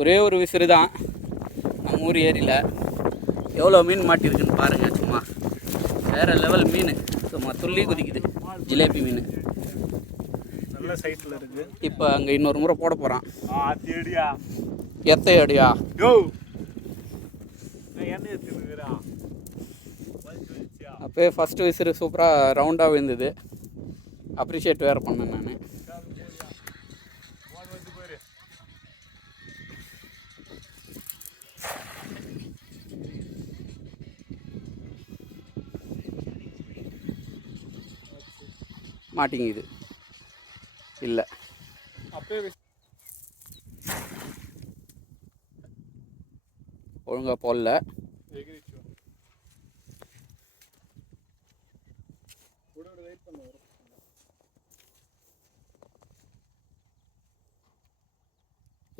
ஒரே ஒரு விசிறு தான் நம்ம ஊர் ஏரியில். எவ்வளோ மீன் மாட்டிருக்குன்னு பாருங்கள். சும்மா வேறு லெவல் மீன், சும்மா துள்ளி குதிக்குது. ஜிலேபி மீன் நல்ல சைட்டில் இருக்குது. இப்போ அங்கே இன்னொரு முறை போட போகிறான். எத்தை அடியா அப்போயே ஃபஸ்ட்டு விசிறு சூப்பராக ரவுண்டாக விழுந்தது. அப்ரிஷியேட் வேறு பண்ணேன் நான். மாட்டிங்குது இல்லை அப்பயே ஒழுங்காக போடல.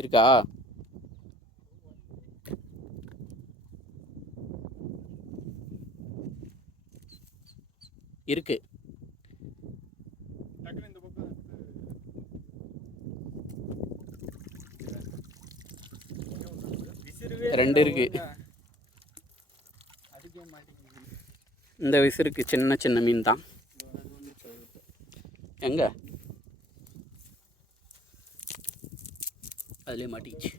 இருக்கா இருக்கு. ரெண்டு இருக்கு. இந்த விசிறுக்கு சின்ன சின்ன மீன் தான். எங்க அதுலேயே மாட்டிக்கிச்சு.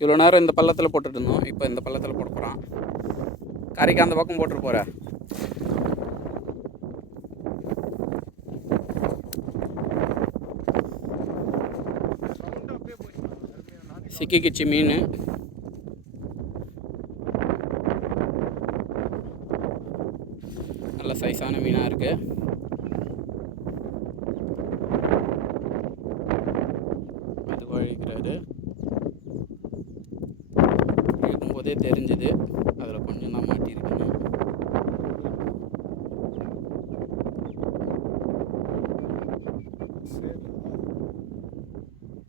இவ்வளோ நேரம் இந்த பள்ளத்தில் போட்டுட்டு இருந்தோம், இப்போ இந்த பள்ளத்தில் போட போகிறான். கரைக்கு அந்த பக்கம் போட்டுட்டு போகிற. சிக்கிக்கிச்சு மீன். நல்ல சைஸான மீனாக இருக்குது. அது வழிக்கிறாரு. இருக்கும்போதே தெரிஞ்சுது அதில் கொஞ்சம் தான் மாட்டியிருக்குன்னு.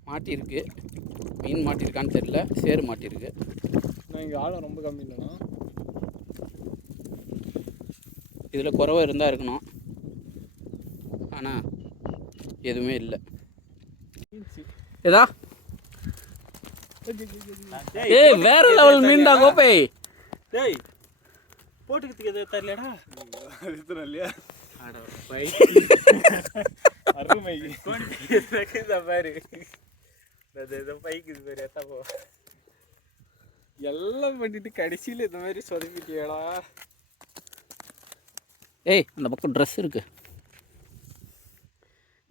மாட்டியிருக்கு. மீன் மாட்டியிருக்கான்னு தெரியல, சேறு மாட்டியிருக்கு. நான் இங்கே ஆழம் ரொம்ப கம்மி இல்லைண்ணா. இதில் குறவை இருந்தால் இருக்கணும், ஆனால் எதுவுமே இல்லை. ஏதா வேற லெவல் மீன் தான் கோப்பை. டேய் போட்டுக்கிறதுக்கு எதாவது தரலடா. இதுதான் இல்லையா அருமை பாரு. பைக்கு பேர் எத்தப்போ எல்லாம் பண்ணிட்டு கடைசியில் இந்த மாதிரி சொதப்பிட்டியாடா. ஏய் அந்த பக்கம் ட்ரெஸ் இருக்குது.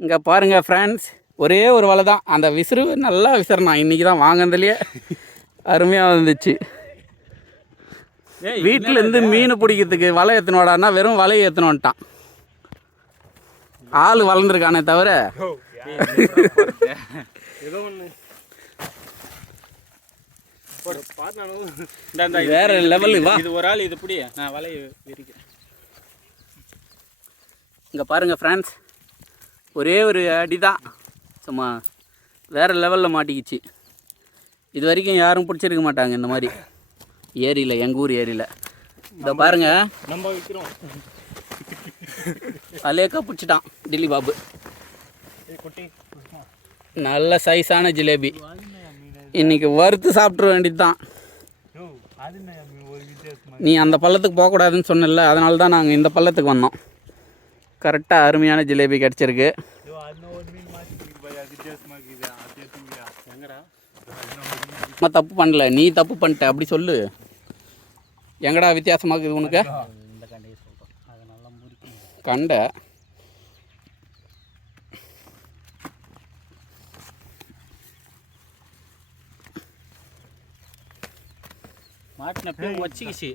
இங்கே பாருங்கள் ஃப்ரெண்ட்ஸ், ஒரே ஒரு வலை தான். அந்த விசிறு நல்லா விசிறனா. இன்றைக்கி தான் வாங்கினதுலேயே அருமையாக வந்துச்சு. வீட்டிலேருந்து மீன் பிடிக்கிறதுக்கு வலை ஏற்றணுடான்னா வெறும் வலையை ஏற்றணும் வந்துட்டான். ஆள் வளர்ந்துருக்கானே தவிர ஏதோ ஒன்று வேற லெவலு. வா இது ஒரு ஆள் இது பிடி, நான் வலையை விரிக்கிறேன். இங்கே பாருங்கள் ஃப்ரெண்ட்ஸ், ஒரே ஒரு அடி தான், சும்மா வேறு லெவலில் மாட்டிக்கிச்சு. இது வரைக்கும் யாரும் பிடிச்சிருக்க மாட்டாங்க இந்த மாதிரி ஏரியில், எங்கள் ஊர் ஏரியில். இதை பாருங்கள், நம்ம விற்கிறோம். அலேக்கா பிடிச்சிட்டான் டில்லி பாபு. நல்ல சைஸான ஜிலேபி. இன்றைக்கி வறுத்து சாப்பிட்ற வேண்டியது தான். நீ அந்த பள்ளத்துக்கு போகக்கூடாதுன்னு சொன்னல, அதனால தான் நாங்கள் இந்த பள்ளத்துக்கு வந்தோம். கரெக்டாக அருமையான ஜிலேபி கிடச்சிருக்கு. நம்ம தப்பு பண்ணல, நீ தப்பு பண்ணிட்ட அப்படி சொல்லு. எங்கடா வித்தியாசமாக இருக்குது உனக்கு கண்ட? மாட்டின வச்சுக்கிச்சு.